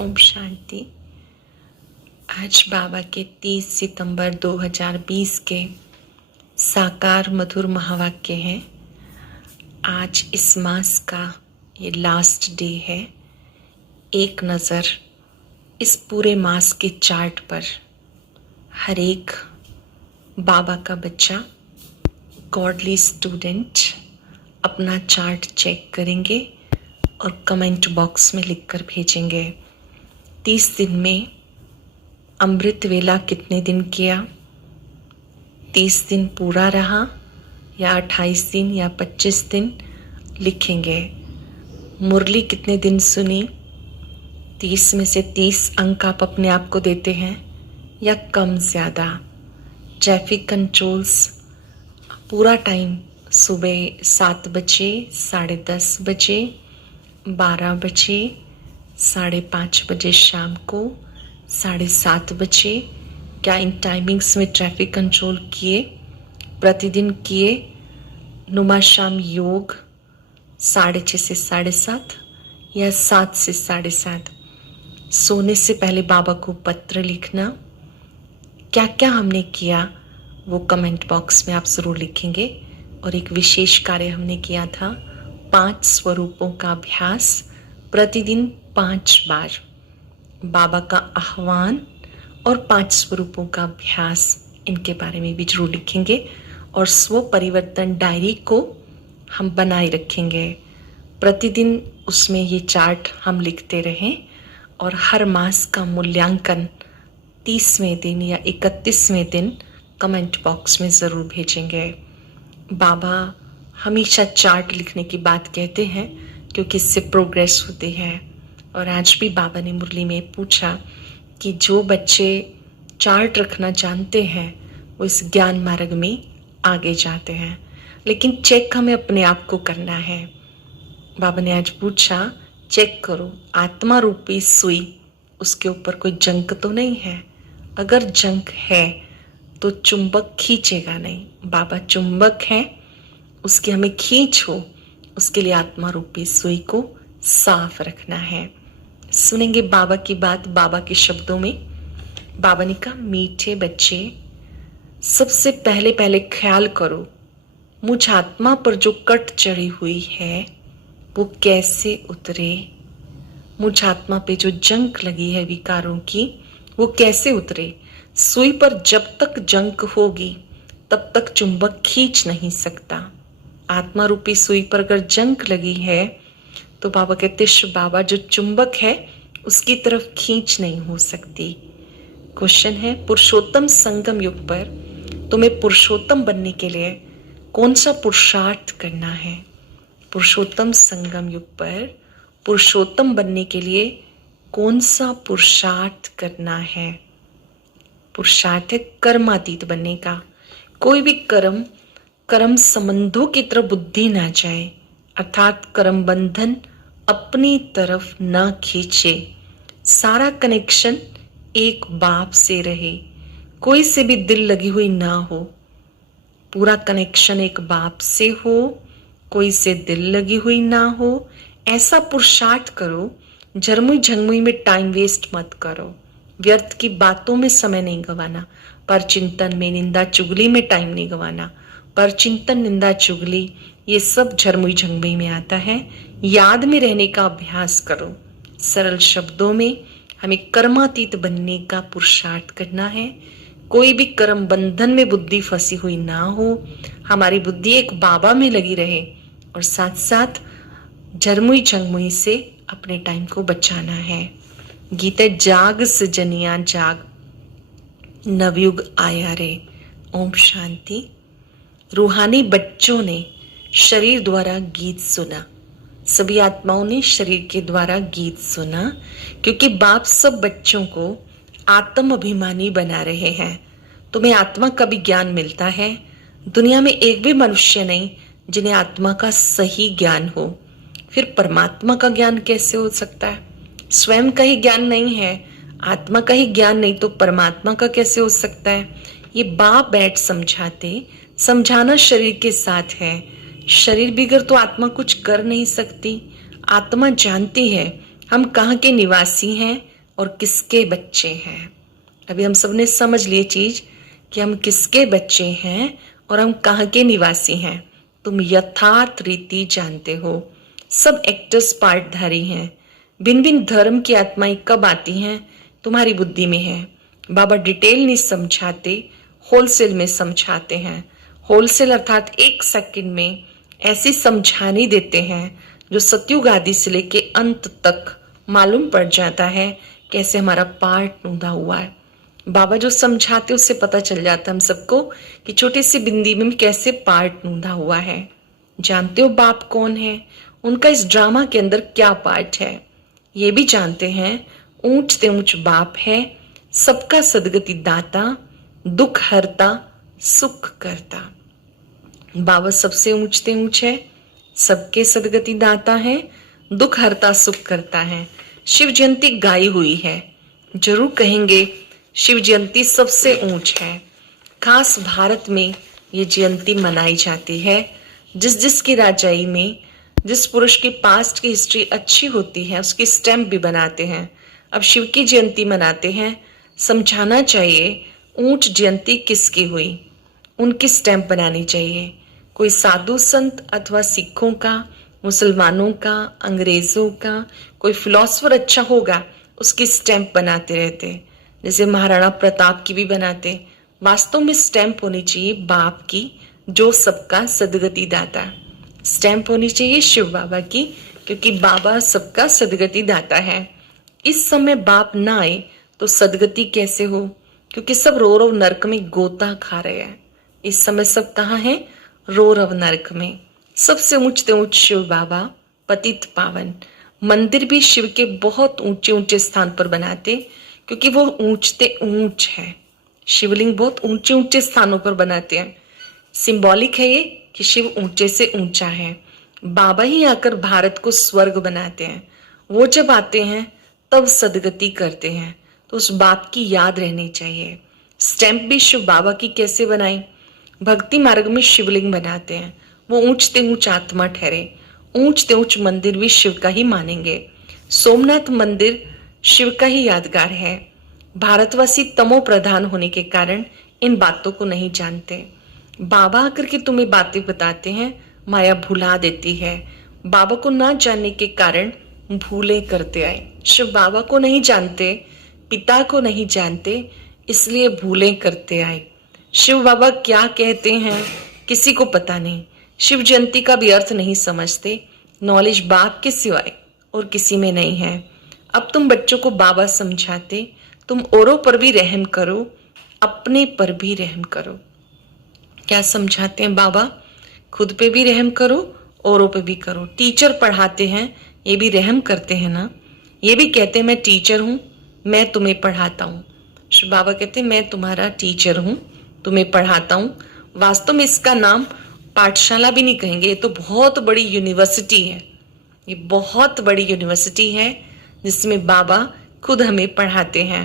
ओम शांति। आज बाबा के 30 सितंबर 2020 के साकार मधुर महावाक्य हैं। आज इस मास का ये लास्ट डे है। एक नज़र इस पूरे मास के चार्ट पर हर एक बाबा का बच्चा, गॉडली स्टूडेंट अपना चार्ट चेक करेंगे और कमेंट बॉक्स में लिखकर भेजेंगे। 30 दिन में अमृत वेला कितने दिन किया, 30 दिन पूरा रहा या 28 दिन या 25 दिन लिखेंगे। मुरली कितने दिन सुनी, 30 में से 30 अंक आप अपने आप को देते हैं या कम ज़्यादा। ट्रैफिक कंट्रोल्स पूरा टाइम सुबह 7 बजे, 10:30 बजे, 12 बजे, 5:30 बजे शाम को, 7:30 बजे। क्या इन टाइमिंग्स में ट्रैफिक कंट्रोल किए, प्रतिदिन किए। नुमा शाम योग 6:30 से 7:30 या 7 से 7:30। सोने से पहले बाबा को पत्र लिखना। क्या क्या हमने किया वो कमेंट बॉक्स में आप ज़रूर लिखेंगे। और एक विशेष कार्य हमने किया था, 5 स्वरूपों का अभ्यास प्रतिदिन 5 बार, बाबा का आह्वान और 5 स्वरूपों का अभ्यास, इनके बारे में भी जरूर लिखेंगे। और स्व परिवर्तन डायरी को हम बनाए रखेंगे। प्रतिदिन उसमें ये चार्ट हम लिखते रहें और हर मास का मूल्यांकन 30वें दिन या 31वें दिन कमेंट बॉक्स में ज़रूर भेजेंगे। बाबा हमेशा चार्ट लिखने की बात कहते हैं क्योंकि इससे प्रोग्रेस होती है। और आज भी बाबा ने मुरली में पूछा कि जो बच्चे चार्ट रखना जानते हैं वो इस ज्ञान मार्ग में आगे जाते हैं, लेकिन चेक हमें अपने आप को करना है। बाबा ने आज पूछा, चेक करो आत्मा रूपी सुई, उसके ऊपर कोई जंक तो नहीं है। अगर जंक है तो चुंबक खींचेगा नहीं। बाबा चुंबक है, उसकी हमें खींच हो, उसके लिए आत्मा रूपी सुई को साफ रखना है। सुनेंगे बाबा की बात बाबा के शब्दों में। बाबा ने कहा, मीठे बच्चे, सबसे पहले ख्याल करो मुझ आत्मा पर जो कट चढ़ी हुई है वो कैसे उतरे। मुझ आत्मा पे जो जंक लगी है विकारों की, वो कैसे उतरे। सुई पर जब तक जंक होगी तब तक चुंबक खींच नहीं सकता। आत्मा रूपी सुई पर अगर जंक लगी है तो बाबा कहते, बाबा जो चुंबक है उसकी तरफ खींच नहीं हो सकती। क्वेश्चन है, पुरुषोत्तम संगम युग पर तुम्हें पुरुषोत्तम बनने के लिए कौन सा पुरुषार्थ करना है। पुरुषोत्तम संगम युग पर पुरुषोत्तम बनने के लिए कौन सा पुरुषार्थ करना है। पुरुषार्थ है कर्मातीत बनने का। कोई भी कर्म संबंधों की तरफ बुद्धि ना जाए, अर्थात कर्म बंधन अपनी तरफ ना खींचे। सारा कनेक्शन एक बाप से रहे, कोई से भी दिल लगी हुई ना हो। पूरा कनेक्शन एक बाप से हो, कोई से दिल लगी हुई ना हो। ऐसा पुरुषार्थ करो, झरमुई झंगमुई में टाइम वेस्ट मत करो। व्यर्थ की बातों में समय नहीं गंवाना। पर चिंतन में, निंदा चुगली में टाइम नहीं गंवाना। पर चिंतन, निंदा चुगली ये सब झरमुई झंगमुई में आता है। याद में रहने का अभ्यास करो। सरल शब्दों में हमें कर्मातीत बनने का पुरुषार्थ करना है। कोई भी कर्म बंधन में बुद्धि फंसी हुई ना हो, हमारी बुद्धि एक बाबा में लगी रहे और साथ साथ झरमुई झंगमुई से अपने टाइम को बचाना है। गीता, जाग सजनिया जाग, नवयुग आया रे। ओम शांति। रूहानी बच्चों ने शरीर द्वारा गीत सुना। सभी आत्माओं ने शरीर के द्वारा गीत सुना क्योंकि बाप सब बच्चों को आत्म अभिमानी बना रहे हैं। तुम्हें आत्मा का भी ज्ञान मिलता है। दुनिया में एक भी मनुष्य नहीं जिन्हें आत्मा का सही ज्ञान हो। फिर परमात्मा का ज्ञान कैसे हो सकता है। स्वयं का ही ज्ञान नहीं है, आत्मा का ही ज्ञान नहीं तो परमात्मा का कैसे हो सकता है। ये बाप बैठ समझाते, समझाना शरीर के साथ है। शरीर बिगड़ तो आत्मा कुछ कर नहीं सकती। आत्मा जानती है हम कहाँ के निवासी हैं और किसके बच्चे हैं। अभी हम सबने समझ लिए चीज कि हम किसके बच्चे हैं और हम कहाँ के निवासी हैं। तुम यथार्थ रीति जानते हो। सब एक्टर्स पार्टधारी हैं। भिन्न भिन्न धर्म की आत्माएं कब आती हैं तुम्हारी बुद्धि में है। बाबा डिटेल नहीं समझाते, होलसेल में समझाते हैं। होलसेल अर्थात 1 सेकंड में ऐसी समझानी देते हैं जो सतयुग आदि से लेके अंत तक मालूम पड़ जाता है कैसे हमारा पार्ट नूंदा हुआ है। बाबा जो समझाते उससे पता चल जाता है हम सबको कि छोटी सी बिंदी में कैसे पार्ट नूंदा हुआ है। जानते हो बाप कौन है, उनका इस ड्रामा के अंदर क्या पार्ट है। ये भी जानते हैं ऊंच ते ऊंच बाप है, सबका सदगति दाता, दुख हरता, सुख करता। बाबा सबसे ऊंच ते ऊंच है, सबके सदगति दाता है, दुख हरता, सुख करता है। शिव जयंती गाई हुई है, जरूर कहेंगे शिव जयंती सबसे ऊंच है। खास भारत में ये जयंती मनाई जाती है। जिस की राजाई में जिस पुरुष की पास्ट की हिस्ट्री अच्छी होती है उसकी स्टैम्प भी बनाते हैं। अब शिव की जयंती मनाते हैं, समझाना चाहिए ऊंच जयंती किसकी हुई, उनकी स्टैम्प बनानी चाहिए। कोई साधु संत अथवा सिखों का, मुसलमानों का, अंग्रेजों का, कोई फिलोसफर अच्छा होगा उसकी स्टैम्प बनाते रहते। जैसे महाराणा प्रताप की भी बनाते। वास्तव में स्टैम्प होनी चाहिए बाप की जो सबका सदगति दाता। स्टैम्प होनी चाहिए शिव बाबा की, क्योंकि बाबा सबका सदगति दाता है। इस समय बाप ना आए तो सदगति कैसे हो, क्योंकि सब रो नरक में गोता खा रहे हैं। इस समय सब कहाँ है, रो नरक में। सबसे ऊंचते ऊंच शिव बाबा, पतित पावन। मंदिर भी शिव के बहुत ऊंचे ऊंचे स्थान पर बनाते, क्योंकि वो ऊंचते ऊंच है। शिवलिंग बहुत ऊंचे ऊंचे स्थानों पर बनाते हैं। सिंबॉलिक है ये कि शिव ऊंचे से ऊंचा है। बाबा ही आकर भारत को स्वर्ग बनाते हैं। वो जब आते हैं तब सदगति करते हैं, तो उस बात की याद रहनी चाहिए। स्टैम्प भी शिव बाबा की कैसे बनाई, भक्ति मार्ग में शिवलिंग बनाते हैं, वो ऊंचते ऊंच आत्मा ठहरे। ऊंचते ऊंच मंदिर भी शिव का ही मानेंगे। सोमनाथ मंदिर शिव का ही यादगार है। भारतवासी तमो प्रधान होने के कारण इन बातों को नहीं जानते। बाबा आकर के तुम्हें बातें बताते हैं, माया भुला देती है। बाबा को ना जानने के कारण भूले करते आए। शिव बाबा को नहीं जानते, पिता को नहीं जानते, इसलिए भूले करते आए। शिव बाबा क्या कहते हैं किसी को पता नहीं। शिव जयंती का भी अर्थ नहीं समझते। नॉलेज बाप के सिवाय और किसी में नहीं है। अब तुम बच्चों को बाबा समझाते, तुम औरों पर भी रहम करो, अपने पर भी रहम करो। क्या समझाते हैं बाबा, खुद पे भी रहम करो, औरों पे भी करो। टीचर पढ़ाते हैं, ये भी रहम करते हैं ना। ये भी कहते हैं मैं टीचर हूं, मैं तुम्हें पढ़ाता हूं। शिव बाबा कहते हैं मैं तुम्हारा टीचर हूं, तुम्हें पढ़ाता हूं। वास्तव में इसका नाम पाठशाला भी नहीं कहेंगे, ये तो बहुत बड़ी यूनिवर्सिटी है। ये बहुत बड़ी यूनिवर्सिटी है जिसमें बाबा खुद हमें पढ़ाते हैं।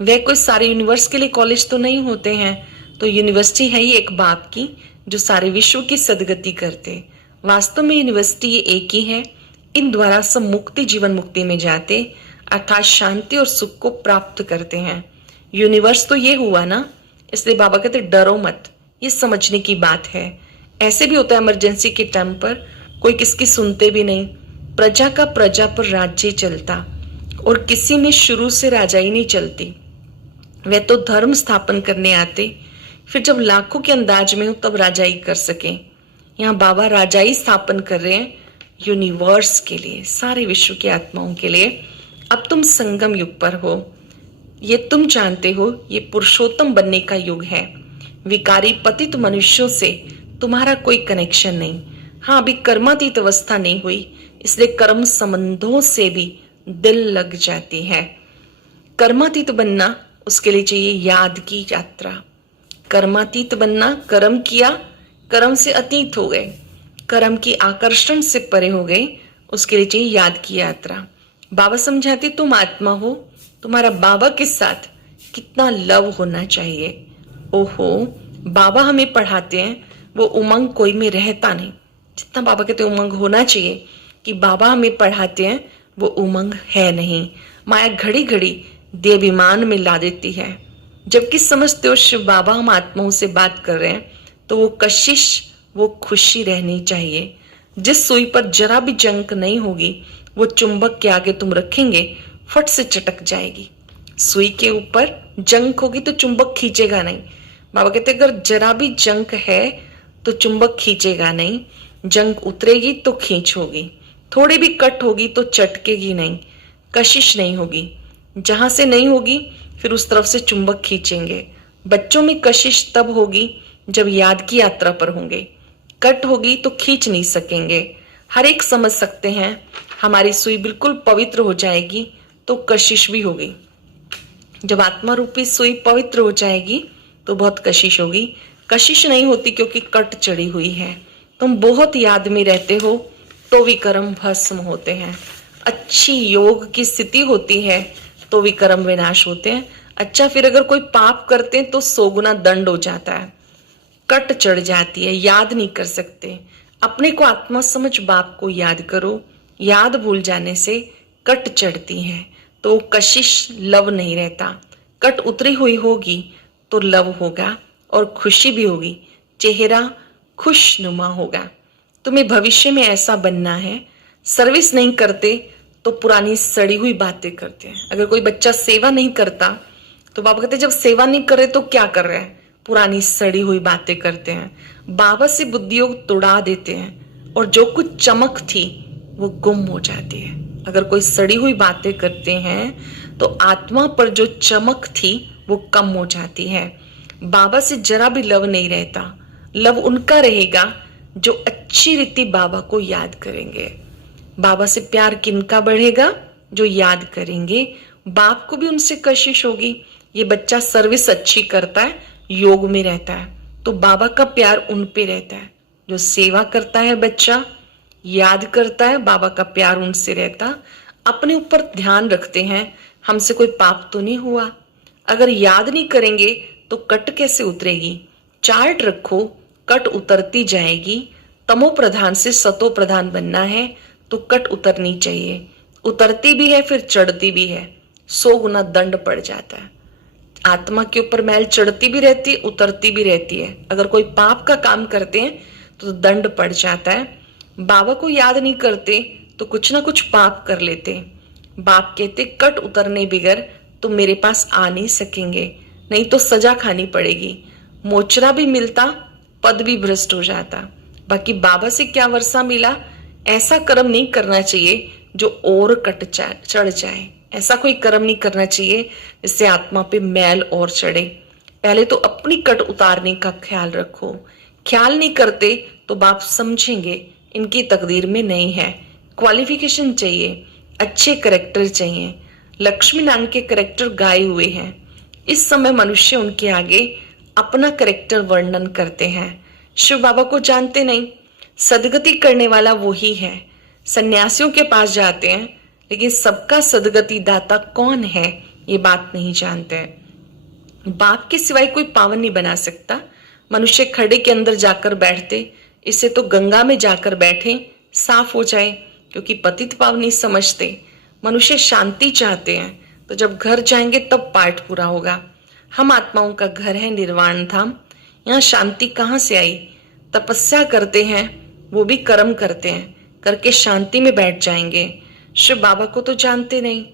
वह कोई सारे यूनिवर्स के लिए कॉलेज तो नहीं होते हैं, तो यूनिवर्सिटी है ही एक बाप की जो सारे विश्व की सदगति करते। वास्तव में यूनिवर्सिटी ये एक ही है। इन द्वारा सब मुक्ति जीवन मुक्ति में जाते, अर्थात शांति और सुख को प्राप्त करते हैं। यूनिवर्स तो ये हुआ ना, इसलिए बाबा कहते डरो मत, ये समझने की बात है। ऐसे भी होता है इमरजेंसी के टाइम पर कोई किसकी सुनते भी नहीं। प्रजा का प्रजा पर राज्य चलता और किसी में शुरू से राजाई नहीं चलती। वे तो धर्म स्थापन करने आते, फिर जब लाखों के अंदाज में हो तब राजाई कर सके। यहाँ बाबा राजाई स्थापन कर रहे हैं यूनिवर्स के लिए, सारे विश्व की आत्माओं के लिए। अब तुम संगम युग पर हो, ये तुम जानते हो, ये पुरुषोत्तम बनने का युग है। विकारी पतित मनुष्यों से तुम्हारा कोई कनेक्शन नहीं। हाँ, अभी कर्मातीत अवस्था नहीं हुई, इसलिए कर्म संबंधों से भी दिल लग जाती है। कर्मातीत बनना, उसके लिए चाहिए याद की यात्रा। कर्मातीत बनना, कर्म किया, कर्म से अतीत हो गए, कर्म की आकर्षण से परे हो गए, उसके लिए चाहिए याद की यात्रा। बाबा समझाते तुम आत्मा हो, तुम्हारा बाबा के साथ कितना लव होना चाहिए। ओहो, बाबा हमें पढ़ाते हैं, वो उमंग कोई में रहता नहीं। जितना बाबा कहते उमंग होना चाहिए कि बाबा हमें पढ़ाते हैं, वो उमंग है नहीं। माया घड़ी घड़ी देवाभिमान में ला देती है। जबकि समझते हो शिव बाबा हम आत्माओं से बात कर रहे हैं, तो वो कशिश, वो खुशी रहनी चाहिए। जिस सुई पर जरा भी जंक नहीं होगी, वो चुंबक के आगे तुम रखेंगे, फट से चटक जाएगी। सुई के ऊपर जंक होगी तो चुंबक खींचेगा नहीं। बाबा कहते अगर जरा भी जंक है तो चुंबक खींचेगा नहीं, जंक उतरेगी तो खींच होगी। थोड़ी भी कट होगी तो चटकेगी नहीं, कशिश नहीं होगी। जहां से नहीं होगी फिर उस तरफ से चुंबक खींचेंगे। बच्चों में कशिश तब होगी जब याद की यात्रा पर होंगे। कट होगी तो खींच नहीं सकेंगे। हर एक समझ सकते हैं हमारी सुई बिल्कुल पवित्र हो जाएगी तो कशिश भी होगी। जब आत्मा रूपी सुई पवित्र हो जाएगी तो बहुत कशिश होगी। कशिश नहीं होती क्योंकि कट चढ़ी हुई है। तुम बहुत याद में रहते हो तो विकर्म भस्म होते हैं। अच्छी योग की स्थिति होती है तो विकर्म विनाश होते हैं। अच्छा, फिर अगर कोई पाप करते हैं तो 100 गुना दंड हो जाता है। कट चढ़ जाती है, याद नहीं कर सकते। अपने को आत्मा समझ बाप को याद करो। याद भूल जाने से कट चढ़ती है तो कशिश लव नहीं रहता। कट उतरी हुई होगी तो लव होगा और खुशी भी होगी। चेहरा खुशनुमा होगा। तुम्हें भविष्य में ऐसा बनना है। सर्विस नहीं करते तो पुरानी सड़ी हुई बातें करते हैं। अगर कोई बच्चा सेवा नहीं करता तो बाबा कहते जब सेवा नहीं कर रहे तो क्या कर रहे हैं? पुरानी सड़ी हुई बातें करते हैं। बाबा से बुद्धि योग तोड़ा देते हैं और जो कुछ चमक थी वो गुम हो जाती है। अगर कोई सड़ी हुई बातें करते हैं तो आत्मा पर जो चमक थी वो कम हो जाती है। बाबा से जरा भी लव नहीं रहता। लव उनका रहेगा जो अच्छी रीति बाबा को याद करेंगे। बाबा से प्यार किनका बढ़ेगा? जो याद करेंगे। बाप को भी उनसे कशिश होगी। ये बच्चा सर्विस अच्छी करता है, योग में रहता है, तो बाबा का प्यार उन पे रहता है। जो सेवा करता है बच्चा, याद करता है, बाबा का प्यार उनसे रहता। अपने ऊपर ध्यान रखते हैं हमसे कोई पाप तो नहीं हुआ। अगर याद नहीं करेंगे तो कट कैसे उतरेगी? चार्ट रखो, कट उतरती जाएगी। तमो प्रधान से सतो प्रधान बनना है तो कट उतरनी चाहिए। उतरती भी है फिर चढ़ती भी है, 100 गुना दंड पड़ जाता है। आत्मा के ऊपर मैल चढ़ती भी रहती है, उतरती भी रहती है। अगर कोई पाप का काम करते हैं तो दंड पड़ जाता है। बाबा को याद नहीं करते तो कुछ ना कुछ पाप कर लेते। बाप कहते कट उतरने बिगर तुम मेरे पास आ नहीं सकेंगे, नहीं तो सजा खानी पड़ेगी। मोचरा भी मिलता, पद भी भ्रष्ट हो जाता। बाकी बाबा से क्या वर्षा मिला? ऐसा कर्म नहीं करना चाहिए जो और कट चढ़ जाए। ऐसा कोई कर्म नहीं करना चाहिए जिससे आत्मा पे मैल और चढ़े। पहले तो अपनी कट उतारने का ख्याल रखो। ख्याल नहीं करते तो बाप समझेंगे इनकी तकदीर में नहीं है। क्वालिफिकेशन चाहिए, अच्छे करेक्टर चाहिए। लक्ष्मी नाम के करेक्टर गाए हुए हैं। इस समय मनुष्य उनके आगे अपना करेक्टर वर्णन करते हैं। शिव बाबा को जानते नहीं, सदगति करने वाला वही है। सन्यासियों के पास जाते हैं लेकिन सबका सदगति दाता कौन है ये बात नहीं जानते। बाप के सिवाय कोई पावन नहीं बना सकता। मनुष्य खड्डे के अंदर जाकर बैठते, इससे तो गंगा में जाकर बैठे, साफ हो जाए, क्योंकि पतित पावनी समझते। मनुष्य शांति चाहते हैं तो जब घर जाएंगे तब पाठ पूरा होगा। हम आत्माओं का घर है निर्वाण धाम। यहाँ शांति कहाँ से आई? तपस्या करते हैं, वो भी कर्म करते हैं, करके शांति में बैठ जाएंगे। शिव बाबा को तो जानते नहीं,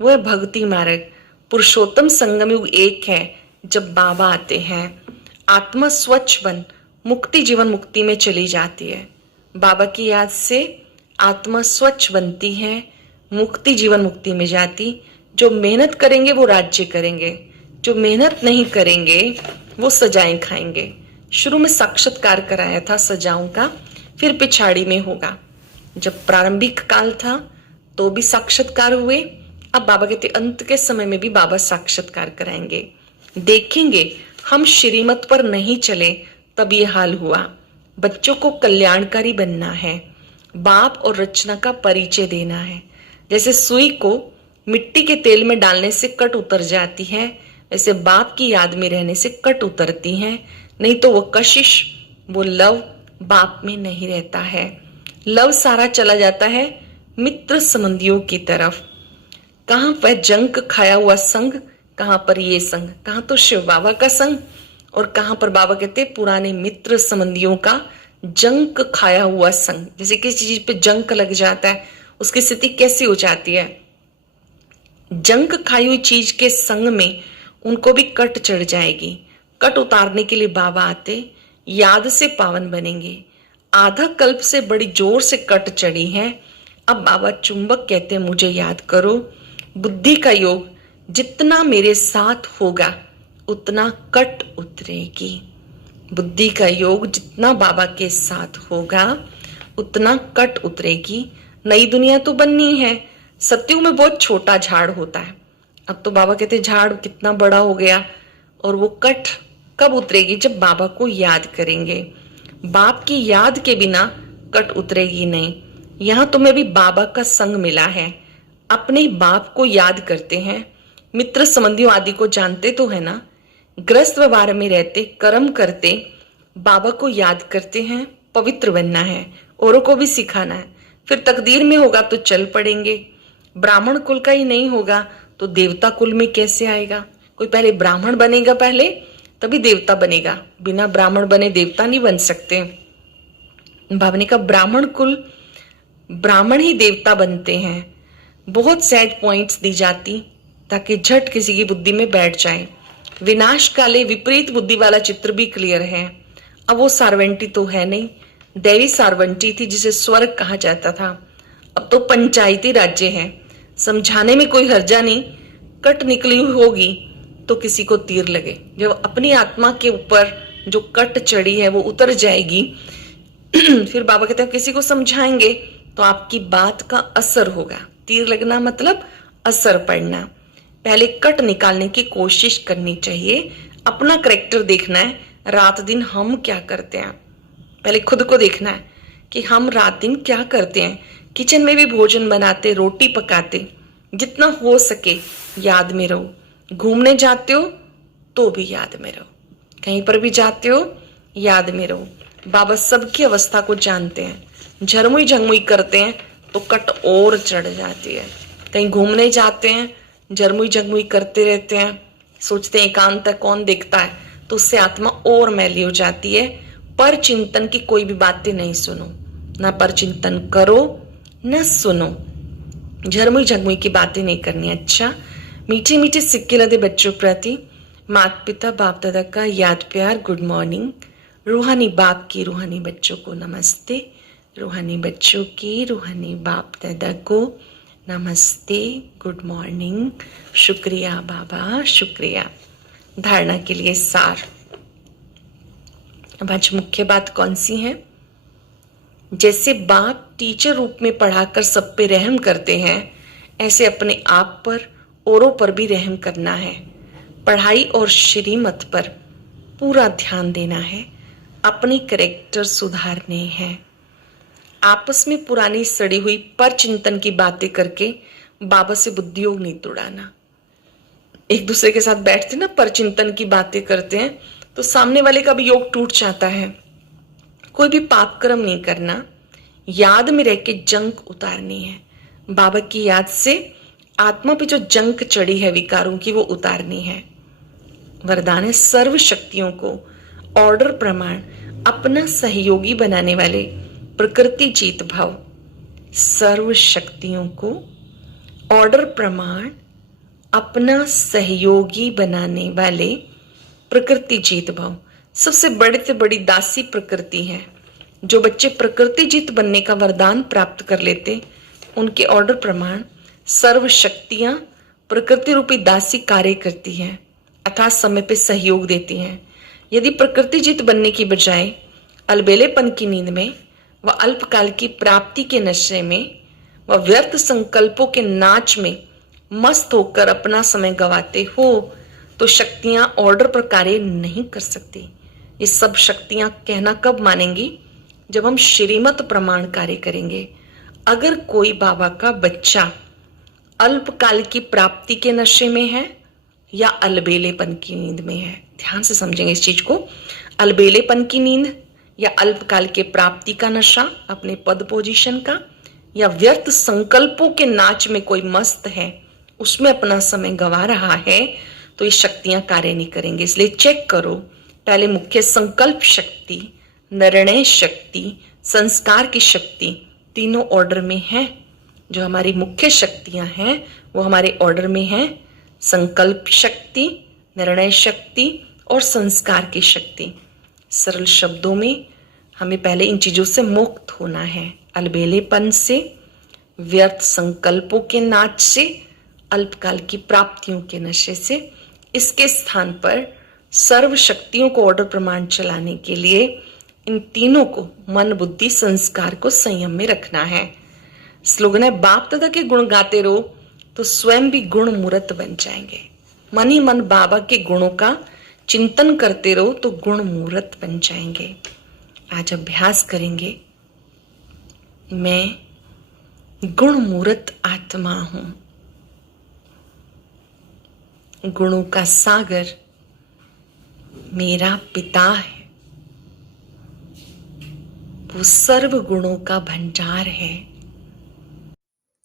वो है भक्ति मार्ग। पुरुषोत्तम संगम युग एक है जब बाबा आते हैं। आत्मा स्वच्छ बन मुक्ति जीवन मुक्ति में चली जाती है। बाबा की याद से आत्मा स्वच्छ बनती है, मुक्ति जीवन मुक्ति में जाती। जो मेहनत करेंगे वो राज्य करेंगे, जो मेहनत नहीं करेंगे वो सजाएं खाएंगे। शुरू में साक्षात्कार कराया था सजाओं का, फिर पिछाड़ी में होगा। जब प्रारंभिक काल था तो भी साक्षात्कार हुए। अब बाबा कहते अंत के समय में भी बाबा साक्षात्कार कराएंगे। देखेंगे हम श्रीमत पर नहीं चले तब ये हाल हुआ। बच्चों को कल्याणकारी बनना है, बाप और रचना का परिचय देना है। जैसे सुई को मिट्टी के तेल में डालने से कट उतर जाती है, वैसे बाप की याद में रहने से कट उतरती हैं। नहीं तो वो कशिश, वो लव बाप में नहीं रहता है। लव सारा चला जाता है मित्र संबंधियों की तरफ। कहाँ वह जंक खाया हुआ संग, कहाँ पर ये संग, कहाँ तो शिव बाबा का संग और कहाँ पर बाबा कहते पुराने मित्र संबंधियों का जंक खाया हुआ संग। जैसे किसी चीज पे जंक लग जाता है, उसकी स्थिति कैसी हो जाती है। जंक खाई हुई चीज के संग में उनको भी कट चढ़ जाएगी। कट उतारने के लिए बाबा आते, याद से पावन बनेंगे। आधा कल्प से बड़ी जोर से कट चढ़ी है, अब बाबा चुंबक कहते हैं मुझे याद करो। बुद्धि का योग जितना मेरे साथ होगा उतना कट उतरेगी। बुद्धि का योग जितना बाबा के साथ होगा उतना कट उतरेगी। नई दुनिया तो बननी है। सत्युग में बहुत छोटा झाड़ होता है, अब तो बाबा कहते झाड़ कितना बड़ा हो गया। और वो कट कब उतरेगी, जब बाबा को याद करेंगे। बाप की याद के बिना कट उतरेगी नहीं। यहां तुम्हें भी बाबा का संग मिला है, अपने बाप को याद करते हैं, मित्र संबंधियों आदि को जानते तो है ना। ग्रस्त व्यवहार में रहते, कर्म करते, बाबा को याद करते हैं। पवित्र बनना है, औरों को भी सिखाना है। फिर तकदीर में होगा तो चल पड़ेंगे। ब्राह्मण कुल का ही नहीं होगा तो देवता कुल में कैसे आएगा। कोई पहले ब्राह्मण बनेगा पहले तभी देवता बनेगा, बिना ब्राह्मण बने देवता नहीं बन सकते। बाबा ने कहा ब्राह्मण कुल, ब्राह्मण ही देवता बनते हैं। बहुत सैड पॉइंट्स दी जाती ताकि झट किसी की बुद्धि में बैठ जाए। विनाश काले विपरीत बुद्धि वाला चित्र भी क्लियर है। अब वो सार्वंटी तो है नहीं, दैवी सार्वंटी थी जिसे स्वर्ग कहा जाता था। अब तो पंचायती राज्य है। समझाने में कोई हर्जा नहीं। कट निकली हुई होगी तो किसी को तीर लगे। जब अपनी आत्मा के ऊपर जो कट चढ़ी है वो उतर जाएगी फिर बाबा कहते हैं किसी को समझाएंगे तो आपकी बात का असर होगा। तीर लगना मतलब असर पड़ना। पहले कट निकालने की कोशिश करनी चाहिए। अपना करैक्टर देखना है, रात दिन हम क्या करते हैं। पहले खुद को देखना है कि हम रात दिन क्या करते हैं। किचन में भी भोजन बनाते, रोटी पकाते, जितना हो सके याद में रहो। घूमने जाते हो तो भी याद में रहो, कहीं पर भी जाते हो याद में रहो। बाबा सबकी अवस्था को जानते हैं। झरमुई झंगमुई करते हैं तो कट और चढ़ जाती है। कहीं घूमने जाते हैं, झरमुई झंगमुई करते रहते हैं, सोचते हैं एकांत है कौन देखता है, तो उससे आत्मा और मैली हो जाती है। पर चिंतन की कोई भी बातें नहीं सुनो, ना पर चिंतन करो न सुनो। झरमुई झगमुई की बातें नहीं करनी। अच्छा, मीठे मीठे सिक्के लदे बच्चों प्रति माता पिता बाप दादा का याद प्यार, गुड मॉर्निंग। रूहानी बाप की रूहानी बच्चों को नमस्ते। रूहानी बच्चों की रूहानी बाप दादा को नमस्ते, गुड मॉर्निंग। शुक्रिया बाबा, शुक्रिया। धारणा के लिए सार। अब आज मुख्य बात कौन सी है। जैसे बाप टीचर रूप में पढ़ाकर सब पे रहम करते हैं, ऐसे अपने आप पर औरों पर भी रहम करना है। पढ़ाई और श्रीमत पर पूरा ध्यान देना है। अपनी कैरेक्टर सुधारने हैं। आपस में पुरानी सड़ी हुई पर चिंतन की बातें करके बाबा से बुद्धि योग नहीं तोड़ाना। एक दूसरे के साथ बैठते ना, पर चिंतन की बातें करते हैं तो सामने वाले का भी योग टूट जाता है। कोई भी पाप कर्म नहीं करना, याद में रह के जंक उतारनी है। बाबा की याद से आत्मा पे जो जंक चढ़ी है विकारों की, वो उतारनी है। वरदान है सर्व शक्तियों को ऑर्डर प्रमाण अपना सहयोगी बनाने वाले प्रकृति जीत भाव। सर्व शक्तियों को ऑर्डर प्रमाण अपना सहयोगी बनाने वाले प्रकृति जीत भाव। सबसे बड़े से बड़ी दासी प्रकृति है। जो बच्चे प्रकृति जीत बनने का वरदान प्राप्त कर लेते, उनके ऑर्डर प्रमाण सर्व शक्तियां प्रकृति रूपी दासी कार्य करती हैं, अर्थात समय पे सहयोग देती हैं। यदि प्रकृति जीत बनने की बजाय अलबेलेपन की नींद में व अल्पकाल की प्राप्ति के नशे में व व्यर्थ संकल्पों के नाच में मस्त होकर अपना समय गवाते हो तो शक्तियां ऑर्डर पर कार्य नहीं कर सकती। ये सब शक्तियां कहना कब मानेंगी, जब हम श्रीमत प्रमाण कार्य करेंगे। अगर कोई बाबा का बच्चा अल्पकाल की प्राप्ति के नशे में है या अलबेलेपन की नींद में है, ध्यान से समझेंगे इस चीज को। अलबेलेपन की नींद या अल्पकाल के प्राप्ति का नशा, अपने पद पोजीशन का, या व्यर्थ संकल्पों के नाच में कोई मस्त है, उसमें अपना समय गंवा रहा है, तो ये शक्तियां कार्य नहीं करेंगे। इसलिए चेक करो, पहले मुख्य संकल्प शक्ति, निर्णय शक्ति, संस्कार की शक्ति तीनों ऑर्डर में है। जो हमारी मुख्य शक्तियां हैं वो हमारे ऑर्डर में है, संकल्प शक्ति, निर्णय शक्ति और संस्कार की शक्ति। सरल शब्दों में हमें पहले इन चीजों से मुक्त होना है, अलबेलेपन से, व्यर्थ संकल्पों के नाच से, अल्पकाल की प्राप्तियों के नशे से। इसके स्थान पर सर्व शक्तियों को ऑर्डर प्रमाण चलाने के लिए इन तीनों को, मन बुद्धि संस्कार को संयम में रखना है। स्लोगन है, बाप दादा के गुण गाते रहो तो स्वयं भी गुण मूर्त बन जाएंगे। मन ही मन बाबा के गुणों का चिंतन करते रहो तो गुण मूर्त बन जाएंगे। आज अभ्यास करेंगे, मैं गुण मूर्त आत्मा हूं। गुणों का सागर मेरा पिता है, वो सर्व गुणों का भंडार है।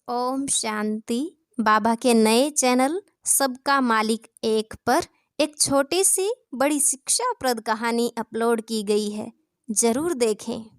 ओम शांति। बाबा के नए चैनल सबका मालिक एक पर एक छोटी सी बड़ी शिक्षाप्रद कहानी अपलोड की गई है, जरूर देखें।